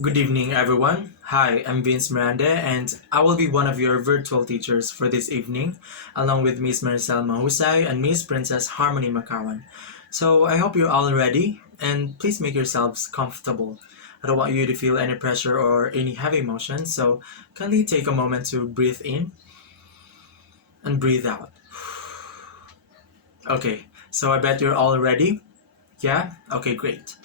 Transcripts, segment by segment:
Good evening, everyone. Hi, I'm Vince Mirande, and I will be one of your virtual teachers for this evening, along with Miss Maricel Mahusay and Miss Princess Harmony Mancawan. So I hope you're all ready, and please make yourselves comfortable. I don't want you to feel any pressure or any heavy emotion, so kindly take a moment to breathe in and breathe out. Okay, so I bet you're all ready. Yeah? Okay, great.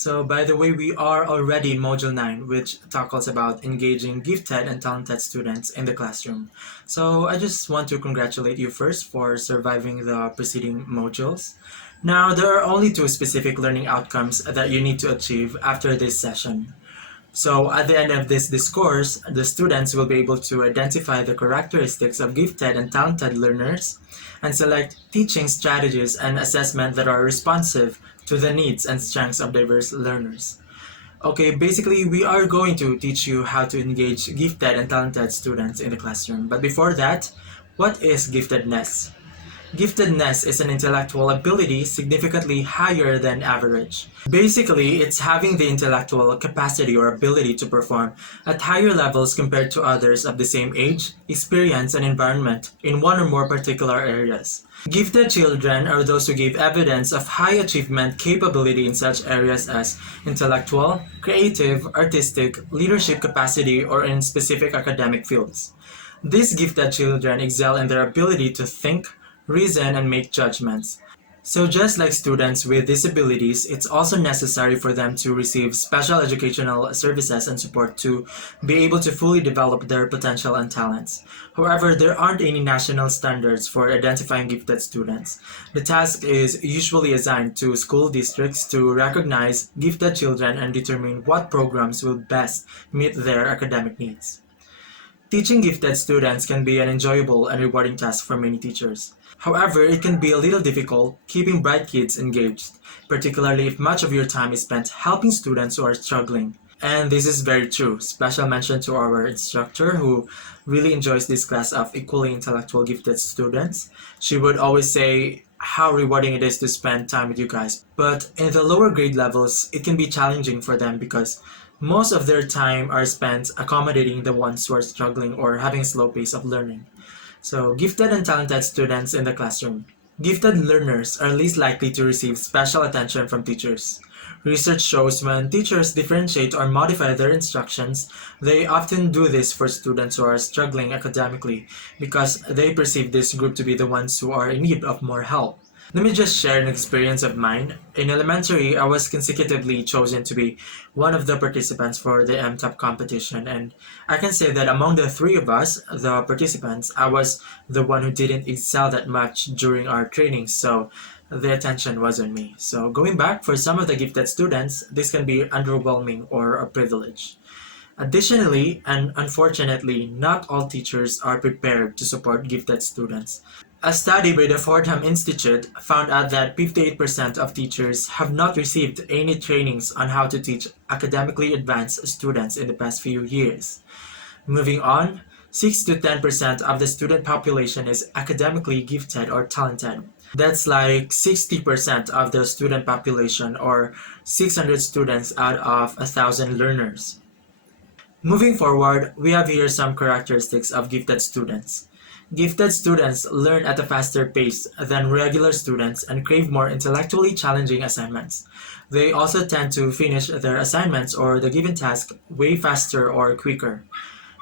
So, by the way, we are already in Module 9, which tackles about engaging gifted and talented students in the classroom. So, I just want to congratulate you first for surviving the preceding modules. Now, there are only two specific learning outcomes that you need to achieve after this session. So, at the end of this discourse, the students will be able to identify the characteristics of gifted and talented learners and select teaching strategies and assessment that are responsive to the needs and strengths of diverse learners. Okay, basically, we are going to teach you how to engage gifted and talented students in the classroom. But before that, what is giftedness? Giftedness is an intellectual ability significantly higher than average. Basically, it's having the intellectual capacity or ability to perform at higher levels compared to others of the same age, experience, and environment in one or more particular areas. Gifted children are those who give evidence of high achievement capability in such areas as intellectual, creative, artistic, leadership capacity, or in specific academic fields. These gifted children excel in their ability to think, reason, and make judgments. So just like students with disabilities, it's also necessary for them to receive special educational services and support to be able to fully develop their potential and talents. However, there aren't any national standards for identifying gifted students. The task is usually assigned to school districts to recognize gifted children and determine what programs will best meet their academic needs. Teaching gifted students can be an enjoyable and rewarding task for many teachers. However, it can be a little difficult keeping bright kids engaged, particularly if much of your time is spent helping students who are struggling. And this is very true. Special mention to our instructor who really enjoys this class of equally intellectual gifted students. She would always say how rewarding it is to spend time with you guys. But in the lower grade levels, it can be challenging for them because most of their time are spent accommodating the ones who are struggling or having a slow pace of learning. So, gifted and talented students in the classroom. Gifted learners are least likely to receive special attention from teachers. Research shows when teachers differentiate or modify their instructions, they often do this for students who are struggling academically because they perceive this group to be the ones who are in need of more help. Let me just share an experience of mine. In elementary, I was consecutively chosen to be one of the participants for the MTOP competition, and I can say that among the three of us, the participants, I was the one who didn't excel that much during our training, so the attention was on me. So going back, for some of the gifted students, this can be underwhelming or a privilege. Additionally, and unfortunately, not all teachers are prepared to support gifted students. A study by the Fordham Institute found out that 58% of teachers have not received any trainings on how to teach academically advanced students in the past few years. Moving on, 6 to 10% of the student population is academically gifted or talented. That's like 60% of the student population or 600 students out of 1,000 learners. Moving forward, we have here some characteristics of gifted students. Gifted students learn at a faster pace than regular students and crave more intellectually challenging assignments. They also tend to finish their assignments or the given task way faster or quicker.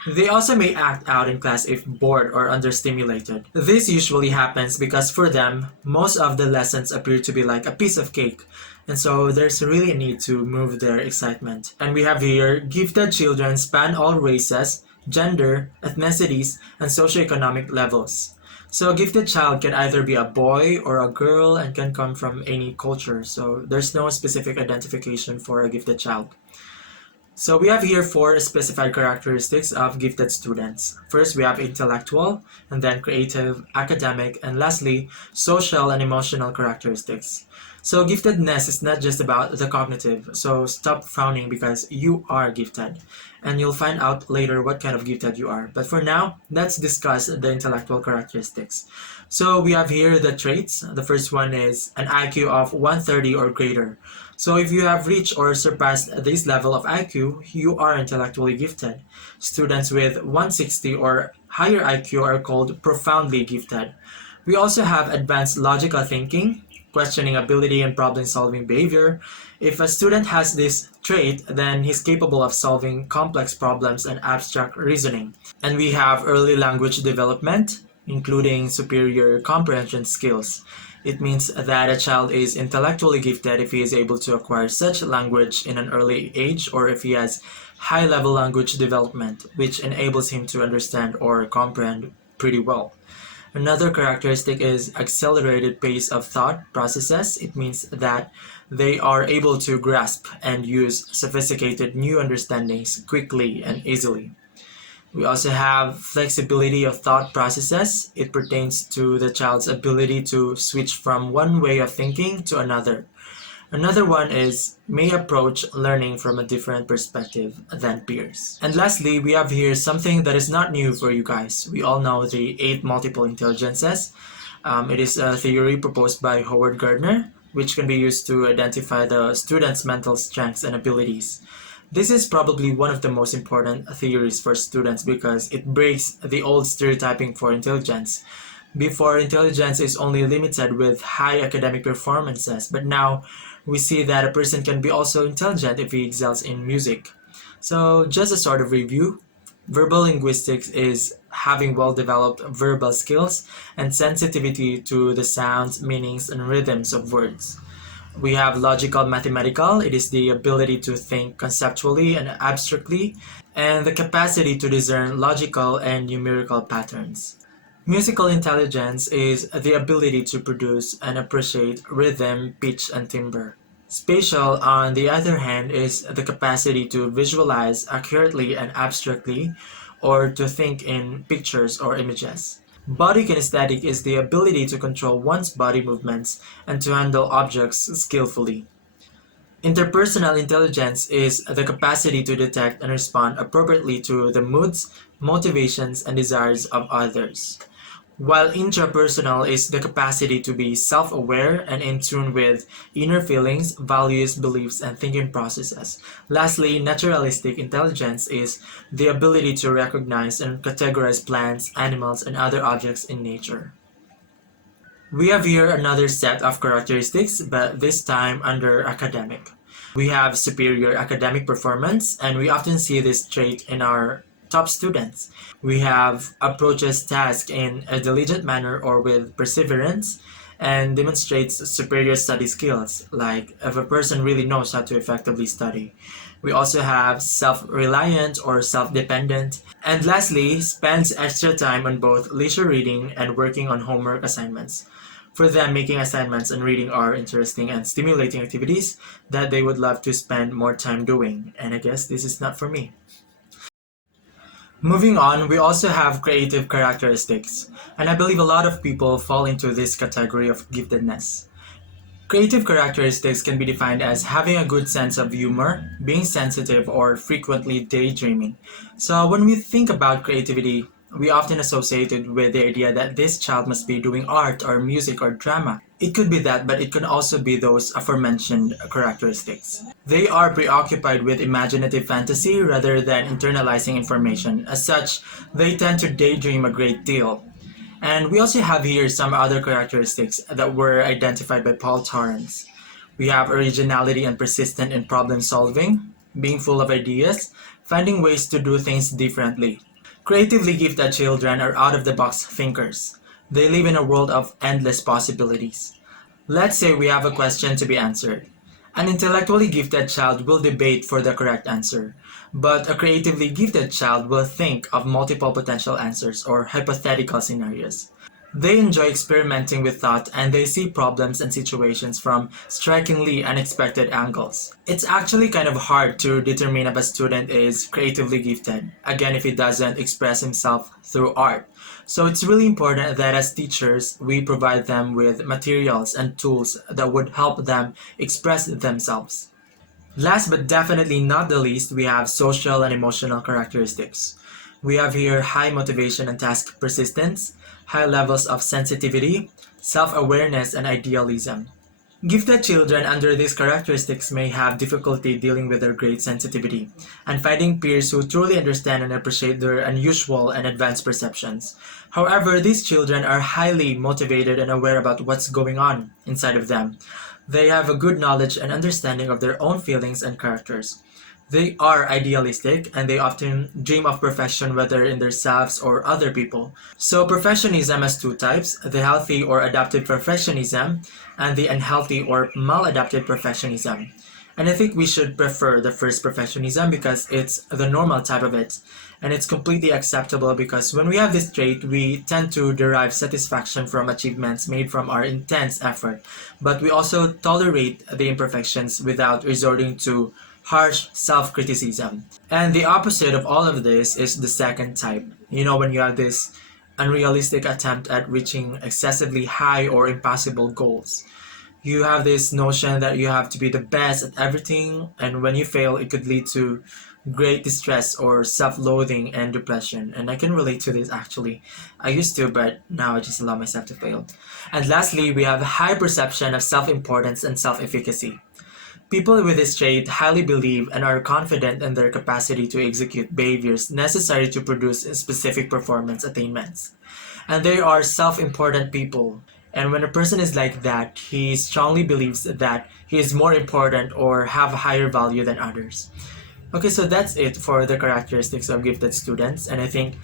They also may act out in class if bored or understimulated. This usually happens because for them, most of the lessons appear to be like a piece of cake, and so there's really a need to move their excitement. And we have here, gifted children span all races, gender, ethnicities, and socioeconomic levels. So a gifted child can either be a boy or a girl and can come from any culture, so there's no specific identification for a gifted child. So we have here four specified characteristics of gifted students. First, we have intellectual, and then creative, academic, and lastly, social and emotional characteristics. So giftedness is not just about the cognitive, so stop frowning because you are gifted. And you'll find out later what kind of gifted you are. But for now, let's discuss the intellectual characteristics. So we have here the traits. The first one is an IQ of 130 or greater. So if you have reached or surpassed this level of IQ, you are intellectually gifted. Students with 160 or higher IQ are called profoundly gifted. We also have advanced logical thinking, questioning ability, and problem solving behavior. If a student has this trait, then he's capable of solving complex problems and abstract reasoning. And we have early language development, including superior comprehension skills. It means that a child is intellectually gifted if he is able to acquire such language in an early age, or if he has high level language development, which enables him to understand or comprehend pretty well. Another characteristic is accelerated pace of thought processes. It means that they are able to grasp and use sophisticated new understandings quickly and easily. We also have flexibility of thought processes. It pertains to the child's ability to switch from one way of thinking to another. Another one is may approach learning from a different perspective than peers. And lastly, we have here something that is not new for you guys. We all know the 8 multiple intelligences. It is a theory proposed by Howard Gardner, which can be used to identify the student's mental strengths and abilities. This is probably one of the most important theories for students because it breaks the old stereotyping for intelligence. Before, intelligence is only limited with high academic performances, but now we see that a person can be also intelligent if he excels in music. So, just a sort of review, verbal linguistics is having well-developed verbal skills and sensitivity to the sounds, meanings, and rhythms of words. We have logical mathematical, it is the ability to think conceptually and abstractly, and the capacity to discern logical and numerical patterns. Musical intelligence is the ability to produce and appreciate rhythm, pitch, and timbre. Spatial, on the other hand, is the capacity to visualize accurately and abstractly, or to think in pictures or images. Body kinesthetic is the ability to control one's body movements and to handle objects skillfully. Interpersonal intelligence is the capacity to detect and respond appropriately to the moods, motivations, and desires of others. While intrapersonal is the capacity to be self-aware and in tune with inner feelings, values, beliefs, and thinking processes. Lastly, naturalistic intelligence is the ability to recognize and categorize plants, animals, and other objects in nature. We have here another set of characteristics, but this time under academic. We have superior academic performance, and we often see this trait in our top students. We have approaches tasks in a diligent manner or with perseverance and demonstrates superior study skills, like if a person really knows how to effectively study. We also have self-reliant or self-dependent. And lastly, spends extra time on both leisure reading and working on homework assignments. For them, making assignments and reading are interesting and stimulating activities that they would love to spend more time doing. And I guess this is not for me. Moving on, we also have creative characteristics, and I believe a lot of people fall into this category of giftedness. Creative characteristics can be defined as having a good sense of humor, being sensitive, or frequently daydreaming. So when we think about creativity, we often associate it with the idea that this child must be doing art or music or drama. It could be that, but it can also be those aforementioned characteristics. They are preoccupied with imaginative fantasy rather than internalizing information. As such, they tend to daydream a great deal. And we also have here some other characteristics that were identified by Paul Torrance. We have originality and persistent in problem solving, being full of ideas, finding ways to do things differently. Creatively gifted children are out-of-the-box thinkers. They live in a world of endless possibilities. Let's say we have a question to be answered. An intellectually gifted child will debate for the correct answer, but a creatively gifted child will think of multiple potential answers or hypothetical scenarios. They enjoy experimenting with thought and they see problems and situations from strikingly unexpected angles. It's actually kind of hard to determine if a student is creatively gifted, again if he doesn't express himself through art. So it's really important that as teachers, we provide them with materials and tools that would help them express themselves. Last but definitely not the least, we have social and emotional characteristics. We have here high motivation and task persistence, high levels of sensitivity, self-awareness, and idealism. Gifted children under these characteristics may have difficulty dealing with their great sensitivity and finding peers who truly understand and appreciate their unusual and advanced perceptions. However, these children are highly motivated and aware about what's going on inside of them. They have a good knowledge and understanding of their own feelings and characters. They are idealistic and they often dream of perfection whether in themselves or other people. So perfectionism has two types, the healthy or adaptive perfectionism and the unhealthy or maladaptive perfectionism. And I think we should prefer the first perfectionism because it's the normal type of it. And it's completely acceptable because when we have this trait, we tend to derive satisfaction from achievements made from our intense effort. But we also tolerate the imperfections without resorting to harsh self-criticism. And the opposite of all of this is the second type. You know, when you have this unrealistic attempt at reaching excessively high or impossible goals. You have this notion that you have to be the best at everything, and when you fail, it could lead to great distress or self-loathing and depression. And I can relate to this actually. I used to, but now I just allow myself to fail. And lastly, we have high perception of self-importance and self-efficacy. People with this trait highly believe and are confident in their capacity to execute behaviors necessary to produce specific performance attainments. And they are self-important people. And when a person is like that, he strongly believes that he is more important or have a higher value than others. Okay, so that's it for the characteristics of gifted students, and I think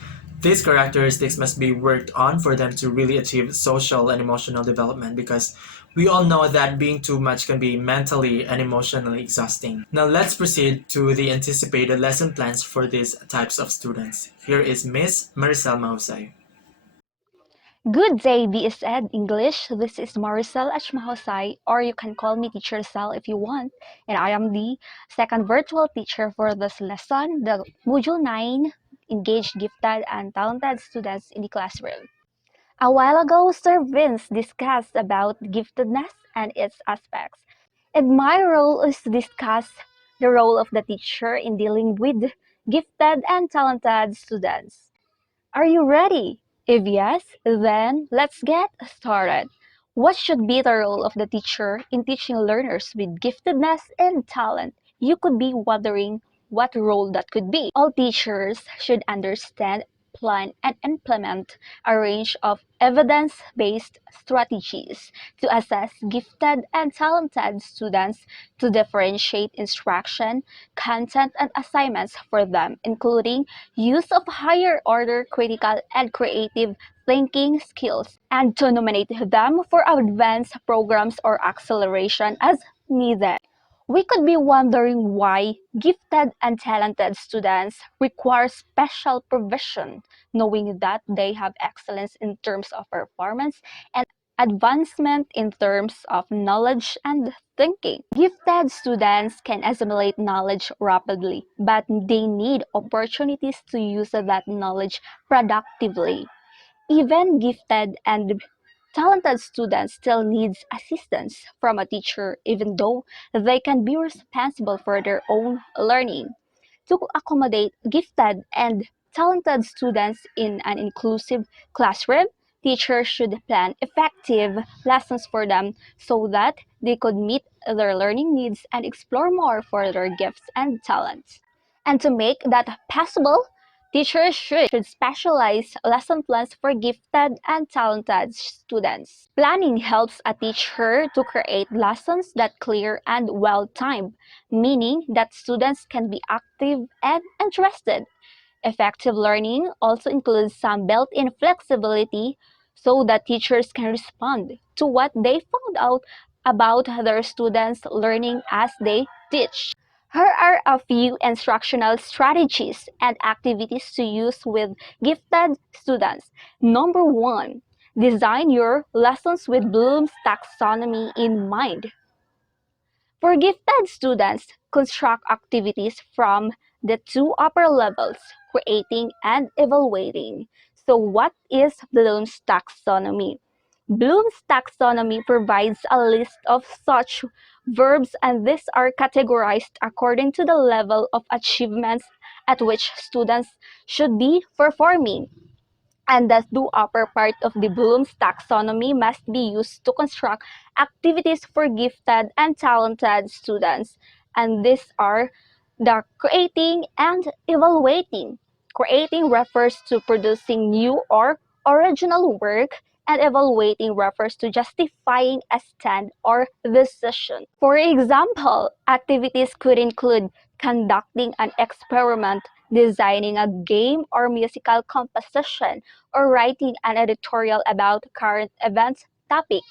these characteristics must be worked on for them to really achieve social and emotional development because we all know that being too much can be mentally and emotionally exhausting. Now let's proceed to the anticipated lesson plans for these types of students. Here is Miss Maricel Mahusay. Good day, BSED English. This is Maricel H, or you can call me Teacher Cell if you want. And I am the second virtual teacher for this lesson, the Module 9, Engaged, Gifted, and Talented Students in the Classroom. A while ago, Sir Vince discussed about giftedness and its aspects. And my role is to discuss the role of the teacher in dealing with gifted and talented students. Are you ready? If yes, then let's get started. What should be the role of the teacher in teaching learners with giftedness and talent? You could be wondering what role that could be. All teachers should understand, plan, and implement a range of evidence-based strategies to assess gifted and talented students to differentiate instruction, content, and assignments for them, including use of higher order critical and creative thinking skills, and to nominate them for advanced programs or acceleration as needed. We could be wondering why gifted and talented students require special provision, knowing that they have excellence in terms of performance and advancement in terms of knowledge and thinking. Gifted students can assimilate knowledge rapidly, but they need opportunities to use that knowledge productively. Even gifted and talented students still needs assistance from a teacher even though they can be responsible for their own learning. To accommodate gifted and talented students in an inclusive classroom, teachers should plan effective lessons for them so that they could meet their learning needs and explore more for their gifts and talents. And to make that possible, teachers should specialize lesson plans for gifted and talented students. Planning helps a teacher to create lessons that clear and well-timed, meaning that students can be active and interested. Effective learning also includes some built-in flexibility so that teachers can respond to what they found out about their students' learning as they teach. Here are a few instructional strategies and activities to use with gifted students. Number one, design your lessons with Bloom's taxonomy in mind. For gifted students, construct activities from the two upper levels, creating and evaluating. So what is Bloom's taxonomy? Bloom's taxonomy provides a list of such verbs, and these are categorized according to the level of achievements at which students should be performing. and thus the upper part of the Bloom's taxonomy must be used to construct activities for gifted and talented students. And these are the creating and evaluating. Creating refers to producing new or original work, and evaluating refers to justifying a stand or decision. For example, activities could include conducting an experiment, designing a game or musical composition, or writing an editorial about current events topic.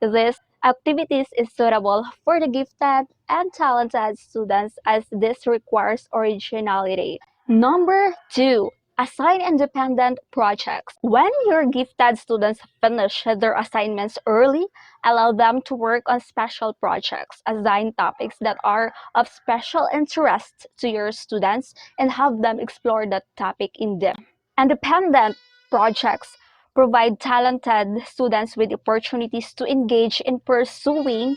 This activities is suitable for the gifted and talented students as this requires originality. Number 2. Assign independent projects. When your gifted students finish their assignments early, allow them to work on special projects, assign topics that are of special interest to your students, and have them explore that topic in depth. Independent projects provide talented students with opportunities to engage in pursuing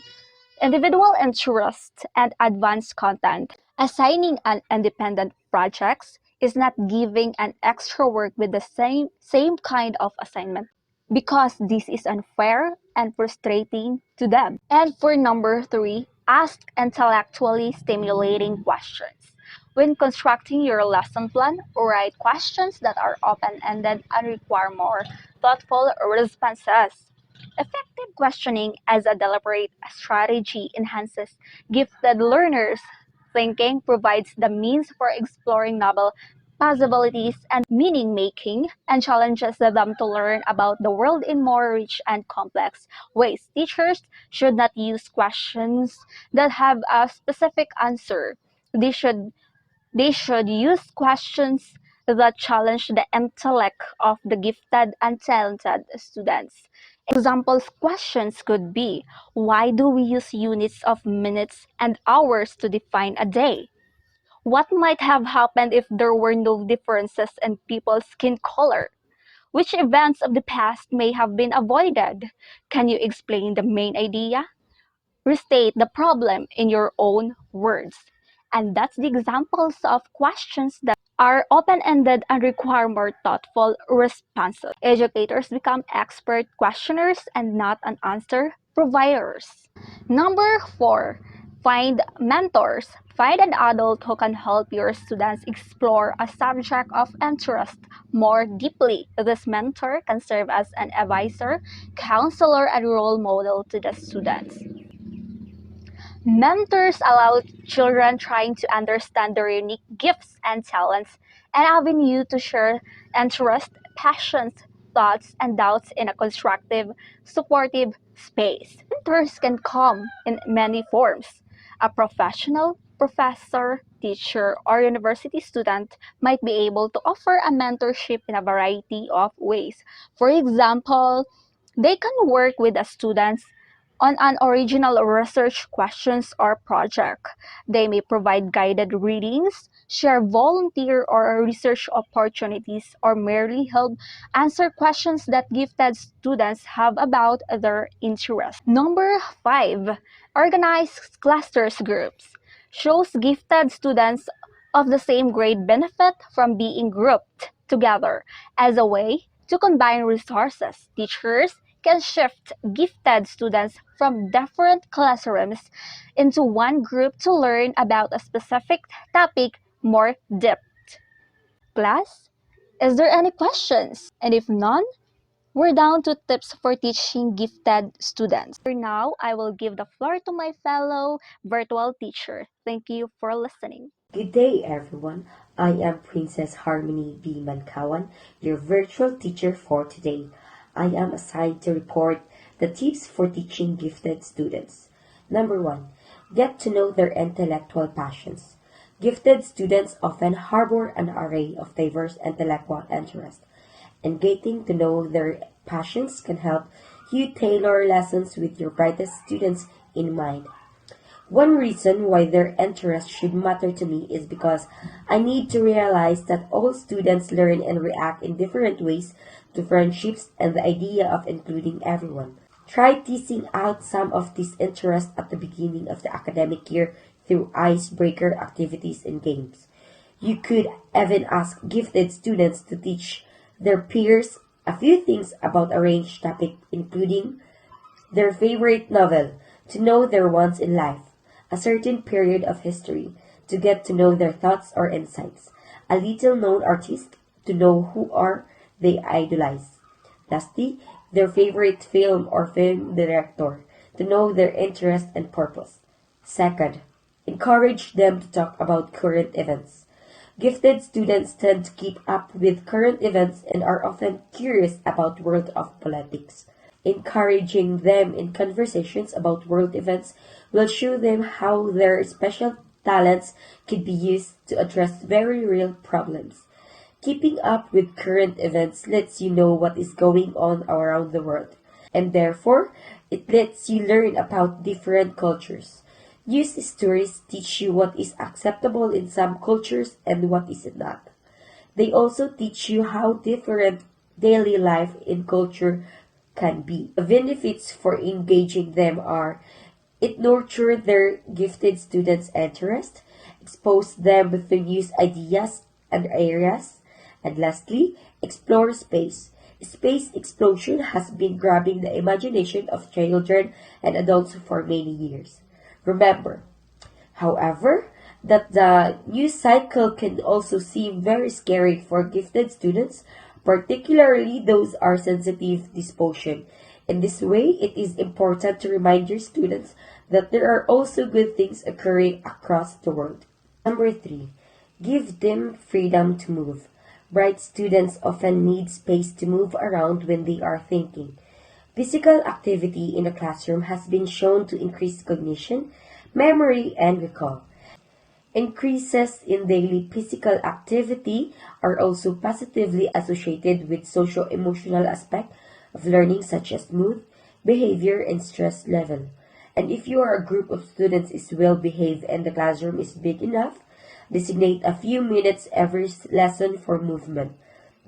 individual interests and advanced content. Assigning an independent projects is not giving an extra work with the same kind of assignment because this is unfair and frustrating to them. And for number 3, ask intellectually stimulating questions. When constructing your lesson plan, write questions that are open-ended and require more thoughtful responses. Effective questioning as a deliberate strategy enhances gifted learners' thinking, provides the means for exploring novel possibilities and meaning making, and challenges them to learn about the world in more rich and complex ways. Teachers should not use questions that have a specific answer. They should they should use questions that challenge the intellect of the gifted and talented students. Examples questions could be, why do we use units of minutes and hours to define a day? What might have happened if there were no differences in people's skin color? Which events of the past may have been avoided? Can you explain the main idea? Restate the problem in your own words. And that's the examples of questions that are open-ended and require more thoughtful responses. Educators become expert questioners and not an answer providers. Number 4, find mentors. Find an adult who can help your students explore a subject of interest more deeply. This mentor can serve as an advisor, counselor, and role model to the students. Mentors allow children trying to understand their unique gifts and talents and avenue to share interests, passions, thoughts, and doubts in a constructive, supportive space. Mentors can come in many forms. A professional, professor, teacher, or university student might be able to offer a mentorship in a variety of ways. For example, they can work with the students on an original research questions or project. They may provide guided readings, share volunteer or research opportunities, or merely help answer questions that gifted students have about their interests. Number 5, organize clusters groups. Shows gifted students of the same grade benefit from being grouped together as a way to combine resources. Teachers can shift gifted students from different classrooms into one group to learn about a specific topic more depth. Class, is there any questions? And if none, we're down to tips for teaching gifted students. For now, I will give the floor to my fellow virtual teacher. Thank you for listening. Good day, everyone. I am Princess Harmony B. Mancawan, your virtual teacher for today. I am assigned to report the tips for teaching gifted students. Number 1. Get to know their intellectual passions. Gifted students often harbor an array of diverse intellectual interests, and getting to know their passions can help you tailor lessons with your brightest students in mind. One reason why their interest should matter to me is because I need to realize that all students learn and react in different ways to friendships and the idea of including everyone. Try teasing out some of these interests at the beginning of the academic year through icebreaker activities and games. You could even ask gifted students to teach their peers a few things about a range topic including their favorite novel, to know their wants in life, a certain period of history, to get to know their thoughts or insights, a little known artist, to know who are they idolize. Lastly, their favorite film or film director, to know their interest and purpose. Second, encourage them to talk about current events. Gifted students tend to keep up with current events and are often curious about world of politics. Encouraging them in conversations about world events will show them how their special talents could be used to address very real problems. Keeping up with current events lets you know what is going on around the world, and therefore, it lets you learn about different cultures. Use stories teach you what is acceptable in some cultures and what is not. They also teach you how different daily life in culture can be. The benefits for engaging them are it nurtures their gifted students' interest, expose them to new ideas and areas, and lastly, explore space. Space exploration has been grabbing the imagination of children and adults for many years. Remember, however, that the news cycle can also seem very scary for gifted students, particularly those are sensitive disposition. In this way, it is important to remind your students that there are also good things occurring across the world. Number 3, give them freedom to move. Bright students often need space to move around when they are thinking. Physical activity in a classroom has been shown to increase cognition, memory, and recall. Increases in daily physical activity are also positively associated with social-emotional aspects of learning such as mood, behavior, and stress level. And if your group of students is well behaved and the classroom is big enough, designate a few minutes every lesson for movement.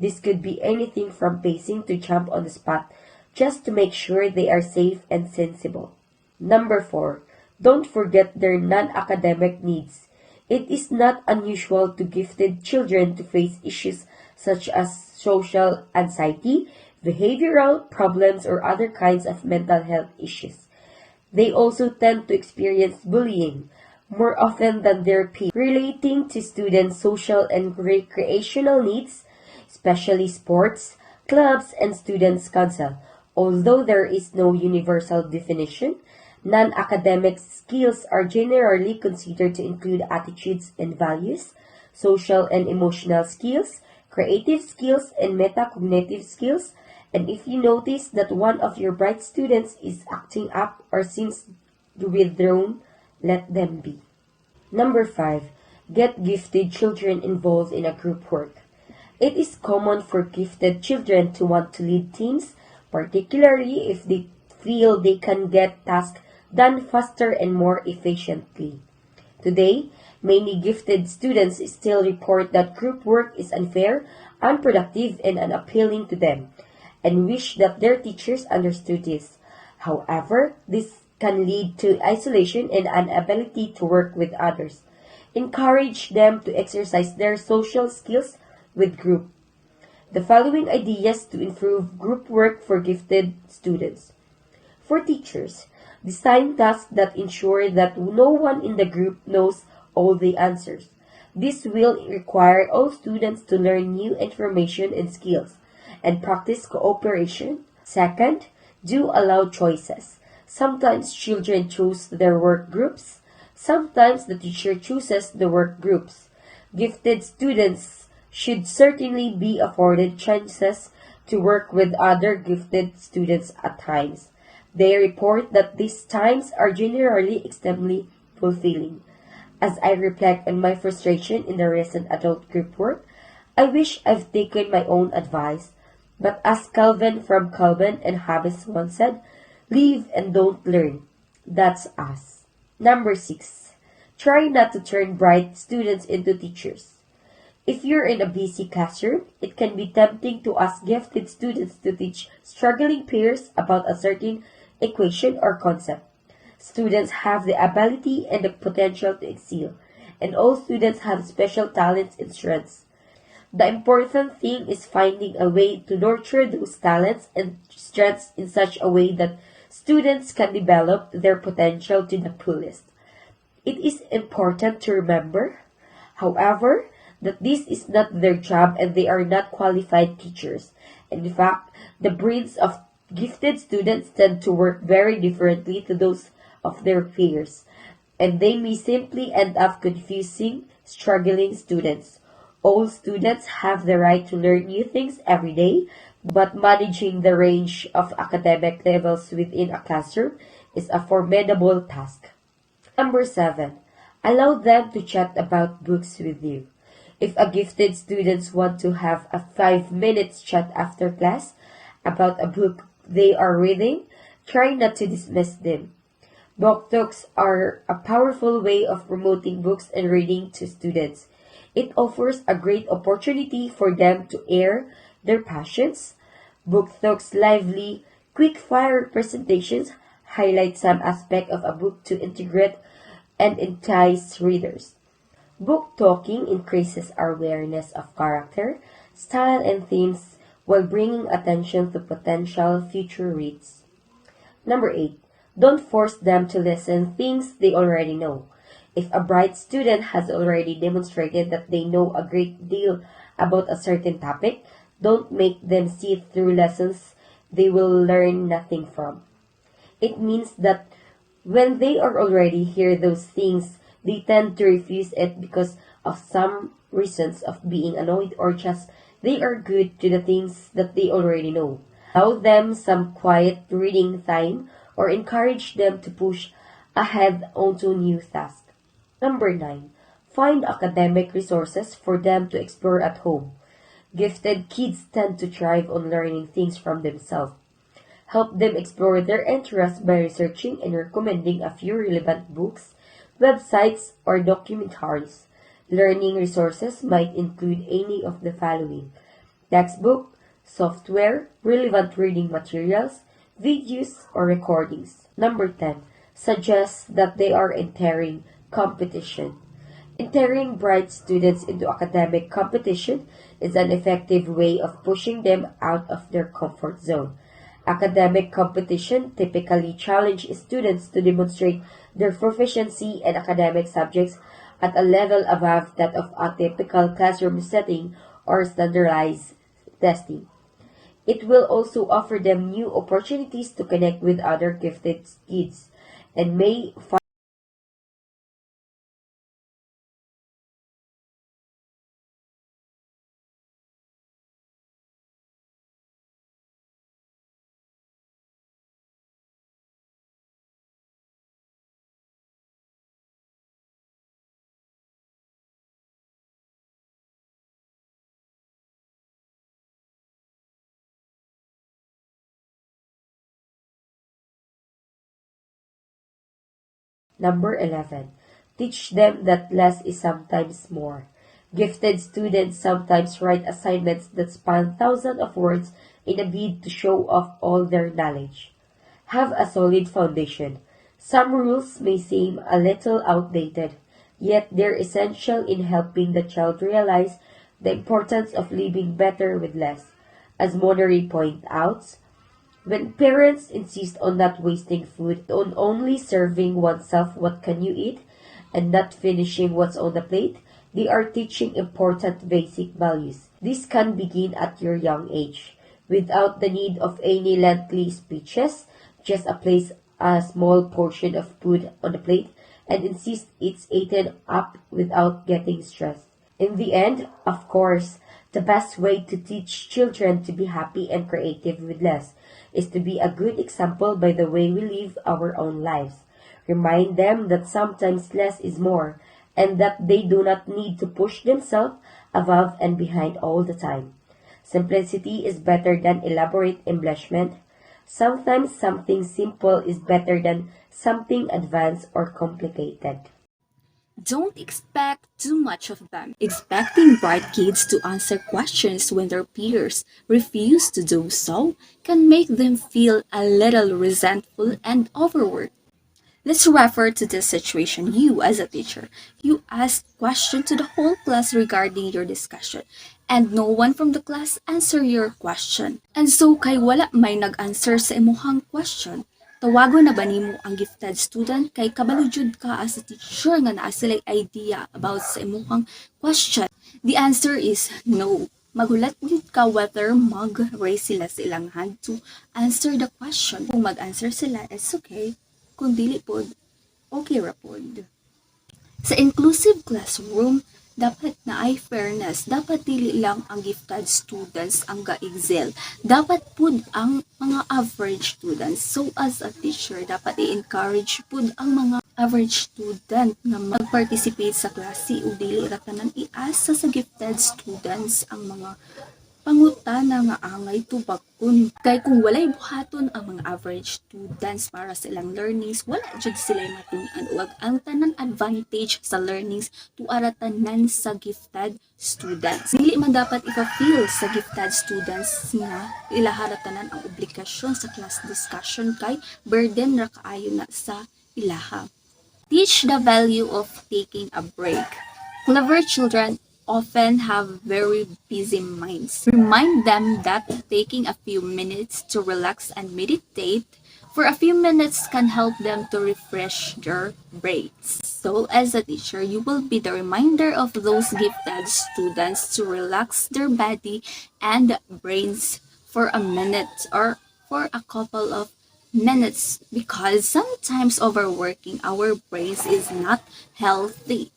This could be anything from pacing to jump on the spot, just to make sure they are safe and sensible. Number 4, don't forget their non-academic needs. It is not unusual to gifted children to face issues such as social anxiety, behavioral problems, or other kinds of mental health issues. They also tend to experience bullying more often than their peers. Relating to students' social and recreational needs, especially sports, clubs, and students' council. Although there is no universal definition, non-academic skills are generally considered to include attitudes and values, social and emotional skills, creative skills, and metacognitive skills. And if you notice that one of your bright students is acting up or seems withdrawn, let them be. Number 5, get gifted children involved in a group work. It is common for gifted children to want to lead teams, particularly if they feel they can get tasks done faster and more efficiently. Today, many gifted students still report that group work is unfair, unproductive, and unappealing to them, and wish that their teachers understood this. However, this can lead to isolation and an inability to work with others. Encourage them to exercise their social skills with group. The following ideas to improve group work for gifted students. For teachers, design tasks that ensure that no one in the group knows all the answers. This will require all students to learn new information and skills and practice cooperation. Second, do allow choices. Sometimes children choose their work groups. Sometimes the teacher chooses the work groups. Gifted students should certainly be afforded chances to work with other gifted students at times. They report that these times are generally extremely fulfilling. As I reflect on my frustration in the recent adult group work, I wish I've taken my own advice. But as Calvin from Calvin and Hobbes once said, live and don't learn. That's us. Number 6, try not to turn bright students into teachers. If you're in a busy classroom, it can be tempting to ask gifted students to teach struggling peers about a certain equation or concept. Students have the ability and the potential to excel, and all students have special talents and strengths. The important thing is finding a way to nurture those talents and strengths in such a way that students can develop their potential to the fullest. It is important to remember, however, that this is not their job and they are not qualified teachers. In fact, the brains of gifted students tend to work very differently to those of their peers, and they may simply end up confusing struggling students. All students have the right to learn new things every day, but managing the range of academic levels within a classroom is a formidable task. Number 7. Allow them to chat about books with you. If a gifted students want to have a 5 minutes chat after class about a book they are reading, try not to dismiss them. Book talks are a powerful way of promoting books and reading to students. It offers a great opportunity for them to air their passions. Book talks lively, quick-fire presentations highlight some aspect of a book to integrate and entice readers. Book talking increases our awareness of character, style, and themes while bringing attention to potential future reads. Number 8. Don't force them to listen things they already know. If a bright student has already demonstrated that they know a great deal about a certain topic, don't make them sit through lessons they will learn nothing from. It means that when they are already hear those things, they tend to refuse it because of some reasons of being annoyed or just they are good to the things that they already know. Allow them some quiet reading time or encourage them to push ahead onto new tasks. Number 9. Find academic resources for them to explore at home. Gifted kids tend to thrive on learning things from themselves. Help them explore their interests by researching and recommending a few relevant books, websites, or documentaries. Learning resources might include any of the following: textbook, software, relevant reading materials, videos, or recordings. Number 10. Suggest that they are entering competition. Entering bright students into academic competition is an effective way of pushing them out of their comfort zone. Academic competition typically challenges students to demonstrate their proficiency in academic subjects at a level above that of a typical classroom setting or standardized testing. It will also offer them new opportunities to connect with other gifted kids and may Number 11. Teach them that less is sometimes more. Gifted students sometimes write assignments that span thousands of words in a bid to show off all their knowledge. Have a solid foundation. Some rules may seem a little outdated, yet they're essential in helping the child realize the importance of living better with less. As Monnery points out, when parents insist on not wasting food, on only serving oneself what can you eat, and not finishing what's on the plate, they are teaching important basic values. This can begin at your young age, without the need of any lengthy speeches, just place a small portion of food on the plate and insist it's eaten up without getting stressed. In the end, of course, the best way to teach children to be happy and creative with less is to be a good example by the way we live our own lives. Remind them that sometimes less is more and that they do not need to push themselves above and behind all the time. Simplicity is better than elaborate embellishment. Sometimes something simple is better than something advanced or complicated. Don't expect too much of them. Expecting bright kids to answer questions when their peers refuse to do so can make them feel a little resentful and overworked. Let's refer to this situation. You, as a teacher, you ask question to the whole class regarding your discussion, and no one from the class answer your question. And so, kay wala may nag-answer sa imuhang question, tawagon na ba nimo ang gifted student kay kabalo jud ka as a teacher nga naa sila idea about sa imuhang question? The answer is no. Magulat gid ka whether mag-raise sila sa ilang hand to answer the question. Kung mag-answer sila, it's okay. Kung dili pod, okay ra pod. Sa inclusive classroom, dapat na ay fairness. Dapat dili lang ang gifted students ang ga-excel. Dapat pud ang mga average students. So as a teacher, dapat i-encourage pud ang mga average student na mag-participate sa klase o dili ra tanan iasa sa gifted students ang mga pangutana nga angay tubag-kun. Kay kung walay buhaton ang mga average students para sa ilang learnings, wala jud sila matun-an ug ang tanang advantage sa learnings tuara tanan sa gifted students. Dili man dapat ipa-feel sa gifted students nga ilahara tanan ang obligasyon sa class discussion kay burden ra kaayo na sa ilaha. Teach the value of taking a break. Clever children often have very busy minds. Remind them that taking a few minutes to relax and meditate for a few minutes can help them to refresh their brains. So, as a teacher, you will be the reminder of those gifted students to relax their body and brains for a minute or for a couple of minutes because sometimes overworking our brains is not healthy.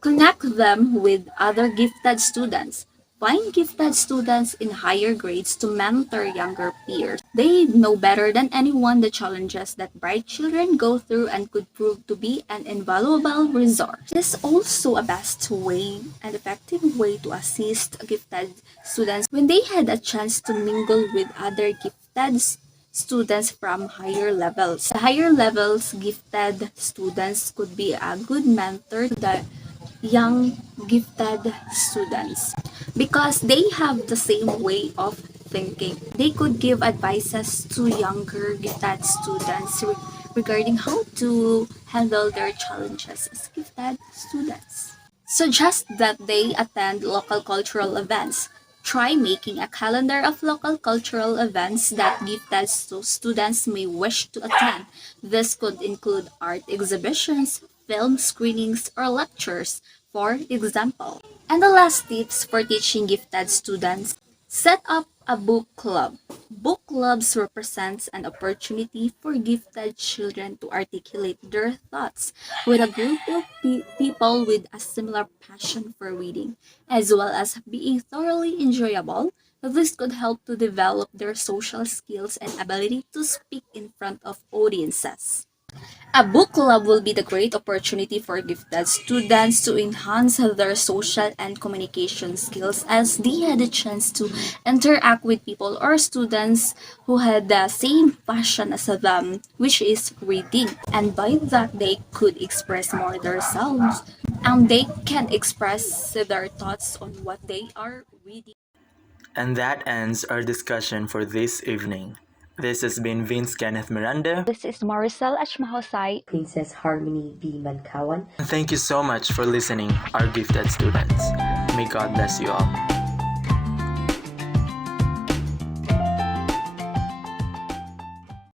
Connect them with other gifted students. Find gifted students in higher grades to mentor younger peers. They know better than anyone the challenges that bright children go through and could prove to be an invaluable resource. It is also a best way and effective way to assist gifted students when they had a chance to mingle with other gifted students from higher levels. The higher levels gifted students could be a good mentor to the young gifted students because they have the same way of thinking. They could give advices to younger gifted students regarding how to handle their challenges as gifted students. Suggest that they attend local cultural events. Try making a calendar of local cultural events that gifted students may wish to attend. This could include art exhibitions, film screenings, or lectures, for example. And the last tips for teaching gifted students, set up a book club. Book clubs represents an opportunity for gifted children to articulate their thoughts with a group of people with a similar passion for reading, as well as being thoroughly enjoyable. This could help to develop their social skills and ability to speak in front of audiences. A book club will be the great opportunity for gifted students to enhance their social and communication skills as they had a chance to interact with people or students who had the same passion as them, which is reading. And by that, they could express more themselves and they can express their thoughts on what they are reading. And that ends our discussion for this evening. This has been Vince Kenneth Mirande. This is Maricel H. Mahusay. Princess Harmony B. Mancawan. And thank you so much for listening, our gifted students. May God bless you all.